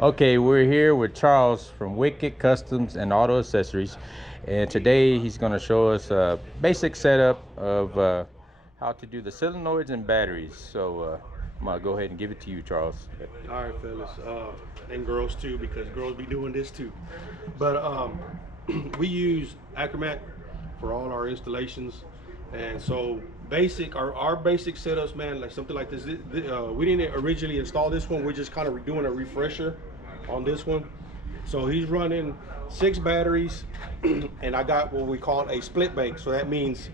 Okay, we're here with Charles from Wicked Customs and Auto Accessories, and today he's going to show us a basic setup of how to do the solenoids and batteries. So I'm going to go ahead and give it to you, Charles. All right, fellas, and girls too, because girls be doing this too. But we use Acromat for all our installations, and so our basic setups, man, like something like this. We didn't originally install this one. We're just kind of doing a refresher on this one. So he's running 6 batteries, and I got what we call a split bank. So that means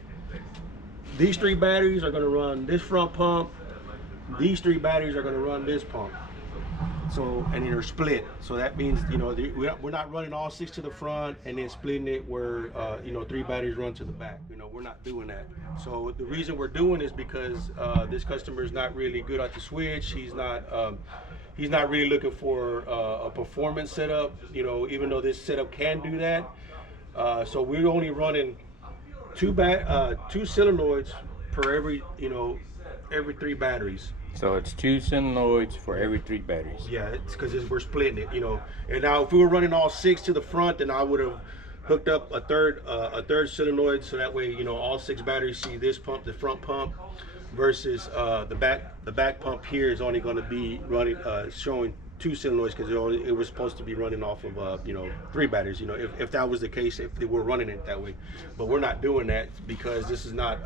these 3 batteries are going to run this front pump. These 3 batteries are going to run this pump. So, and they're split. So that means, you know, we're not running all 6 to the front and then splitting it where, you know, 3 batteries run to the back. You know, we're not doing that. So the reason we're doing is because this customer is not really good at the switch. He's not really looking for a performance setup, you know, even though this setup can do that. So we're only running 2 solenoids per every 3 batteries. So it's 2 solenoids for every 3 batteries. Yeah, it's because we're splitting it, you know. And now if we were running all 6 to the front, then I would have hooked up a third solenoid, so that way, you know, all 6 batteries see this pump, the front pump, versus the back pump here is only going to be running showing 2 solenoids, because it was supposed to be running off of 3 batteries. You know, if that was the case, if they were running it that way. But we're not doing that because this is not.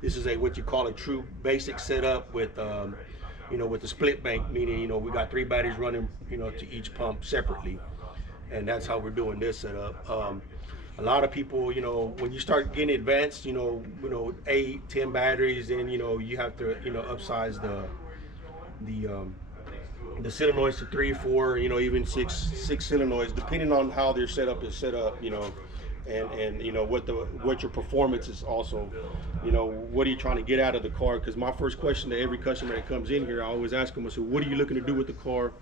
This is what you call a true basic setup with, with the split bank, meaning, you know, we got 3 batteries running, you know, to each pump separately, and that's how we're doing this setup. A lot of people, you know, when you start getting advanced, you know, 8, 10 batteries, then, you know, you have to, you know, upsize the solenoids to 3, 4, you know, even six solenoids, depending on how their setup is set up, you know. And you know what your performance is also, you know, what are you trying to get out of the car? Because my first question to every customer that comes in here, I always ask them, so what are you looking to do with the car?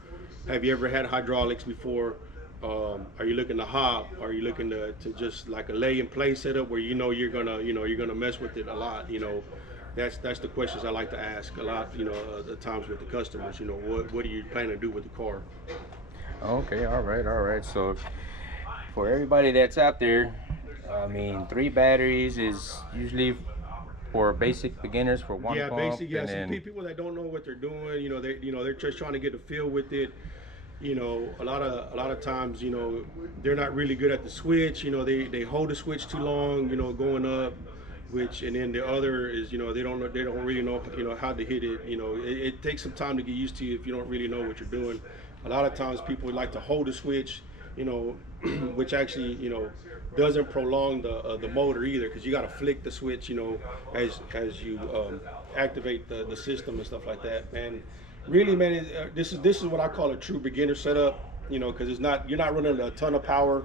Have you ever had hydraulics before? Are you looking to hop? Are you looking to just like a lay and play setup where you're gonna mess with it a lot? You know, that's the questions I like to ask a lot, you know, the times with the customers. You know, what are you planning to do with the car? Okay, all right. So for everybody that's out there, I mean, 3 batteries is usually for basic beginners for one pump. Basic. Yeah, some people that don't know what they're doing, they're just trying to get a feel with it. You know, a lot of times, you know, they're not really good at the switch. You know, they hold the switch too long, you know, going up. And then the other is, you know, they don't really know, you know, how to hit it. You know, it takes some time to get used to if you don't really know what you're doing. A lot of times people like to hold the switch, you know, which actually, you know, doesn't prolong the motor either, because you got to flick the switch, you know, as you activate the system and stuff like that. And really, man, this is what I call a true beginner setup, you know, because you're not running a ton of power,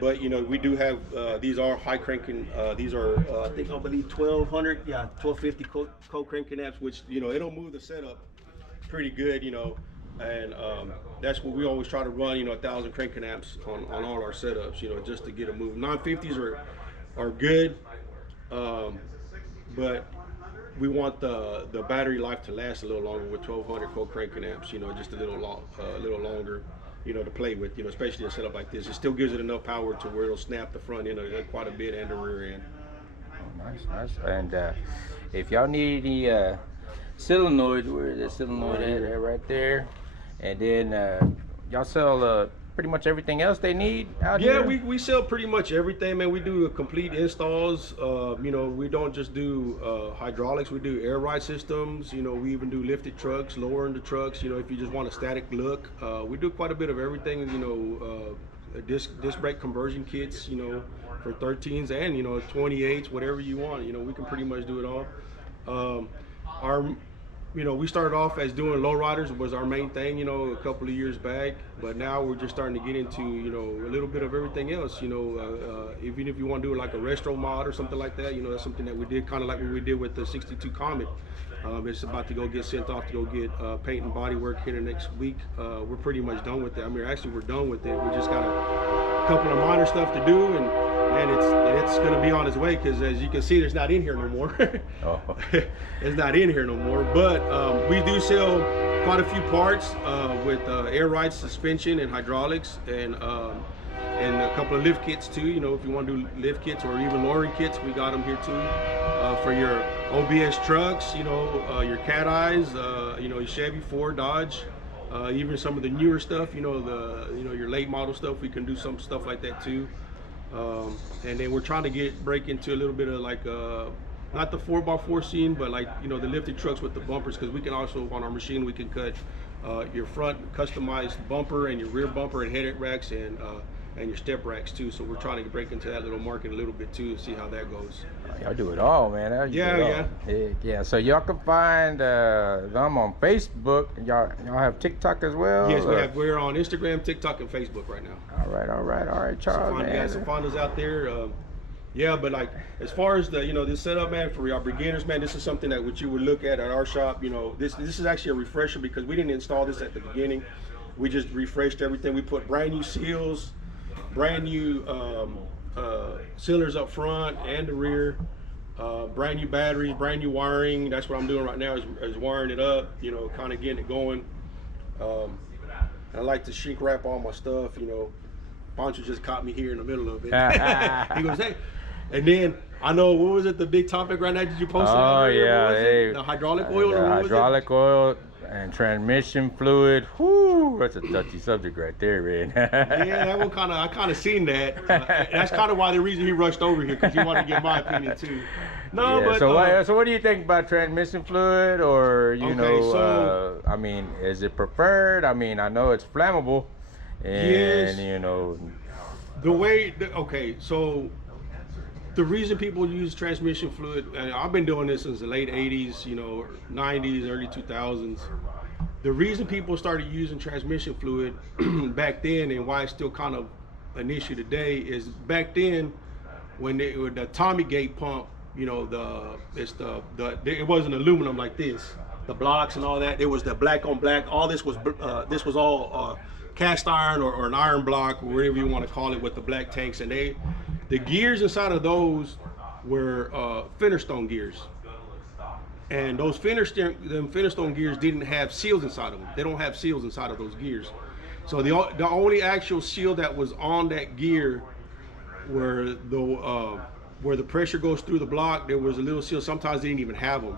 but you know, we do have these are high cranking. These are I believe 1250 co-cranking amps, which, you know, it'll move the setup pretty good, you know. And that's what we always try to run, you know, 1,000 cranking amps on all our setups, you know, just to get a move. 950s are good, but we want the battery life to last a little longer with 1,200 co-cranking amps, you know, just a little longer, you know, to play with, you know, especially a setup like this. It still gives it enough power to where it'll snap the front end quite a bit and the rear end. Nice. And if y'all need any solenoid, where is that solenoid at? Right there. And then y'all sell pretty much everything else they need out here? Yeah, we sell pretty much everything, man. We do complete installs. You know, we don't just do hydraulics. We do air ride systems. You know, we even do lifted trucks, lowering the trucks. You know, if you just want a static look, we do quite a bit of everything. You know, disc brake conversion kits. You know, for 13s and, you know, 28s, whatever you want. You know, we can pretty much do it all. You know, we started off as doing lowriders was our main thing, you know, a couple of years back, but now we're just starting to get into, you know, a little bit of everything else. You know, even if you want to do like a retro mod or something like that, you know, that's something that we did, kind of like what we did with the 62 Comet. It's about to go get sent off to go get paint and body work here the next week. We're pretty much done with that. I mean, actually we're done with it. We just got a couple of minor stuff to do, and it's going to be on its way, because as you can see, it's not in here no more. Oh. It's not in here no more, but we do sell quite a few parts with air ride suspension and hydraulics, and a couple of lift kits too. You know, if you want to do lift kits or even lowering kits, we got them here too. For your OBS trucks, you know, your cat eyes, you know, your Chevy, Ford, Dodge, even some of the newer stuff. You know, your late model stuff. We can do some stuff like that too. And then we're trying to break into a little bit of like not the 4x4 scene, but like, you know, the lifted trucks with the bumpers, because we can also, on our machine, we can cut your front customized bumper and your rear bumper and head racks and your step racks too. So we're trying to break into that little market a little bit too and see how that goes. Y'all do it all, man. Yeah. Yeah. So y'all can find them on Facebook. Y'all have TikTok as well? Yes, we're on Instagram, TikTok, and Facebook right now. All right, Charles. So find us out there. Yeah, but like as far as the, you know, this setup, man, for our beginners, man, this is something that what you would look at our shop. You know, this is actually a refresher because we didn't install this at the beginning. We just refreshed everything. We put brand new seals, brand new cylinders up front and the rear, brand new batteries, brand new wiring. That's what I'm doing right now is wiring it up, you know, kind of getting it going. I like to shrink wrap all my stuff, you know. Poncho just caught me here in the middle of it. He goes, hey. And then I know, what was it, the big topic right now? Did you post it? Oh yeah, hey, the hydraulic oil. The hydraulic oil and transmission fluid. Whoo, that's a touchy subject right there, man. Yeah, that one I kind of seen that. That's kind of why the reason he rushed over here, because he wanted to get my opinion too. No, yeah, but so what do you think about transmission fluid, or you know, so, I mean, is it preferred? I mean, I know it's flammable, and yes, you know, so the reason people use transmission fluid, and I've been doing this since the late 80s, you know, 90s, early 2000s. The reason people started using transmission fluid back then, and why it's still kind of an issue today, is back then when the Tommy gate pump, you know, it wasn't aluminum like this, the blocks and all that. It was the black on black. All this was all cast iron or an iron block, or whatever you want to call it, with the black tanks, and the gears inside of those were Finnerstone gears, and those Finnerstone gears didn't have seals inside of them. They don't have seals inside of those gears. So the only actual seal that was on that gear where the pressure goes through the block, there was a little seal. Sometimes they didn't even have them,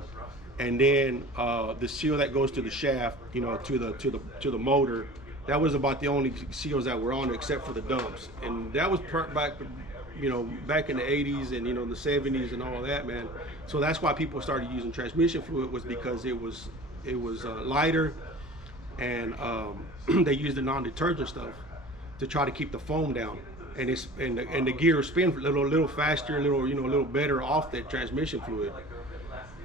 and then the seal that goes to the shaft, you know, to the motor. That was about the only seals that were on it, except for the dumps, and that was back in the 80s and, you know, the 70s and all that, man. So that's why people started using transmission fluid, was because it was lighter, and they used the non-detergent stuff to try to keep the foam down, and the gear spin a little faster, a little better off that transmission fluid.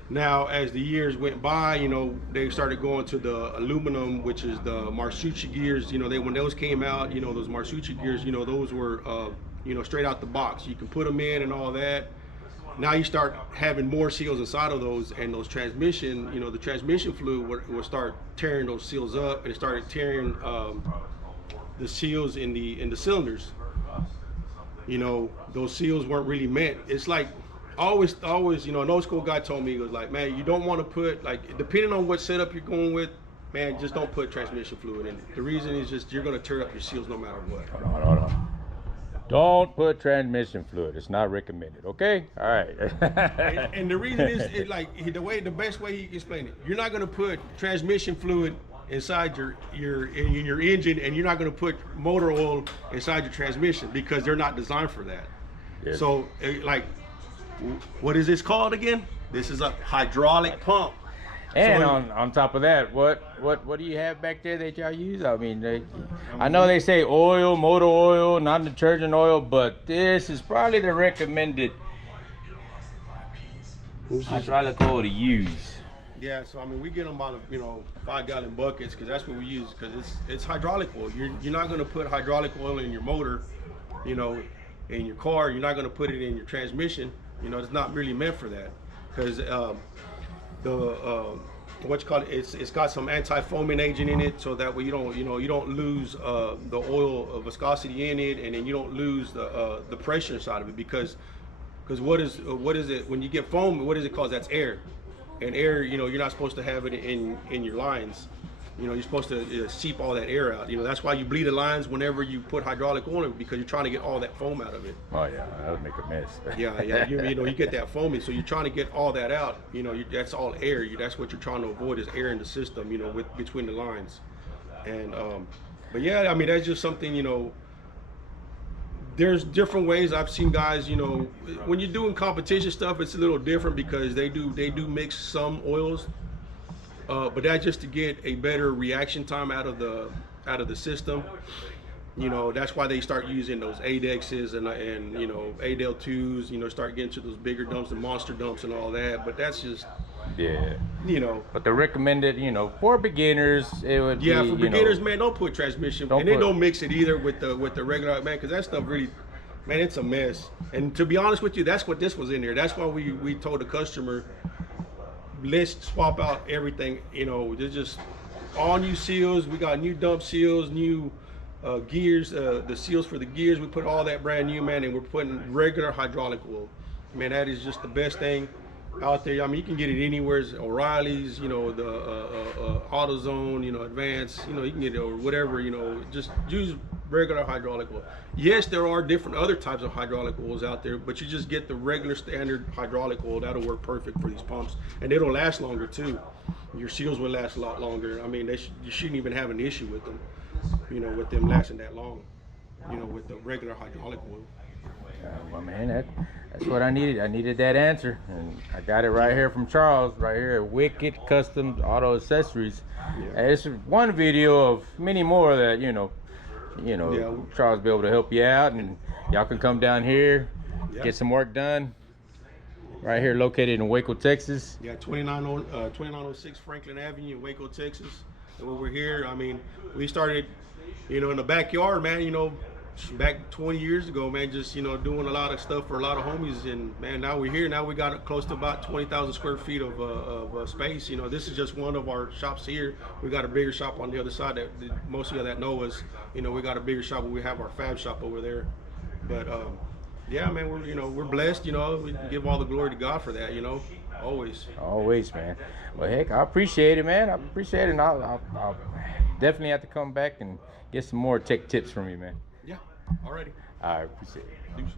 Now, as the years went by, you know, they started going to the aluminum, which is the Marsucci gears. You know, when those came out, you know, those Marsucci gears, you know, those were you know, straight out the box. You can put them in and all that. Now you start having more seals inside of those, and those transmission, you know, the transmission fluid will start tearing those seals up, and it started tearing the seals in the cylinders. You know, those seals weren't really meant. It's like always, you know, an old school guy told me, he was like, man, you don't want to put, like, depending on what setup you're going with, man, just don't put transmission fluid in it. The reason is just you're going to tear up your seals no matter what. Hold on. Don't put transmission fluid. It's not recommended. Okay. All right. and the reason is, the best way you can explain it, you're not going to put transmission fluid inside your engine, and you're not going to put motor oil inside your transmission, because they're not designed for that. Yes. So, like, what is this called again? This is a hydraulic pump. And so, on top of that, what do you have back there that y'all use? I mean, I know they say oil, motor oil, non-detergent oil, but this is probably the recommended hydraulic oil to use. Yeah, so I mean, we get them by the 5-gallon buckets, because that's what we use, because it's hydraulic oil. You're not going to put hydraulic oil in your motor, you know, in your car. You're not going to put it in your transmission. You know, it's not really meant for that, because it's got some anti-foaming agent in it, so that way you don't lose the oil viscosity in it, and then you don't lose the pressure inside of it, because what is it when you get foam? What is it called? That's air, and air, you know, you're not supposed to have it in your lines. You know, you're supposed to seep all that air out. You know, that's why you bleed the lines whenever you put hydraulic on it, because you're trying to get all that foam out of it. Oh yeah, that would make a mess. Yeah. You know, you get that foaming, so you're trying to get all that out. You know, that's all air. That's what you're trying to avoid, is air in the system. You know, between the lines. And but yeah, I mean, that's just something. You know, there's different ways. I've seen guys. You know, when you're doing competition stuff, it's a little different because they do mix some oils. But that's just to get a better reaction time out of the system. You know, that's why they start using those ADEXs and you know, ADEL2s. You know, start getting to those bigger dumps and monster dumps and all that. But that's just, Yeah. you know. But the recommended, you know, for beginners, it would Yeah, be, for beginners, man, don't put transmission, and then don't mix it either with the regular, man, because that stuff really, man, it's a mess. And to be honest with you, that's what this was in there. That's why we told the customer, let's swap out everything. You know, there's just all new seals. We got new dump seals, new gears, the seals for the gears. We put all that brand new, man, and we're putting regular hydraulic oil. Man, that is just the best thing out there. I mean, you can get it anywhere. O'Reilly's, you know, the AutoZone, you know, Advance, you know, you can get it or whatever. You know, just use regular hydraulic oil. Yes, there are different other types of hydraulic oils out there, but you just get the regular standard hydraulic oil. That'll work perfect for these pumps, and it'll last longer too. Your seals will last a lot longer. I mean, you shouldn't even have an issue with them, you know, with them lasting that long, you know, with the regular hydraulic oil. Well, man, that's what I needed. I needed that answer, and I got it right here from Charles, right here at Wicked Custom Auto Accessories. Yeah. And it's one video of many more that Yeah. Charles will be able to help you out, and y'all can come down here, Yeah. get some work done. Right here, located in Waco, Texas. Yeah, 2906 Franklin Avenue in Waco, Texas. And when we're here, I mean, we started, you know, in the backyard, man, you know, back 20 years ago, man, just, you know, doing a lot of stuff for a lot of homies. And, man, now we're here. Now we got close to about 20,000 square feet of space. You know, this is just one of our shops here. We got a bigger shop on the other side that most of you that know us, you know, we got a bigger shop where we have our fab shop over there. But, yeah, man, we're blessed, you know. We give all the glory to God for that, you know, always. Always, man. Well, heck, I appreciate it, man. I appreciate it, and I'll definitely have to come back and get some more tech tips from you, man. Yeah, alrighty. I appreciate it. Deuces.